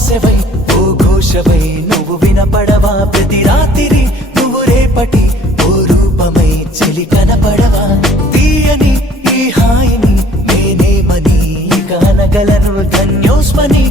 శ్వాసవై ఓ ఘోషవై నువ్వు వినపడవా ప్రతి రాత్రి నువ్వు రేపటి ఓ రూపమై చెలి కనపడవా తీయని ఈ హాయిని నేనేమని కానగలను ధన్యోస్మని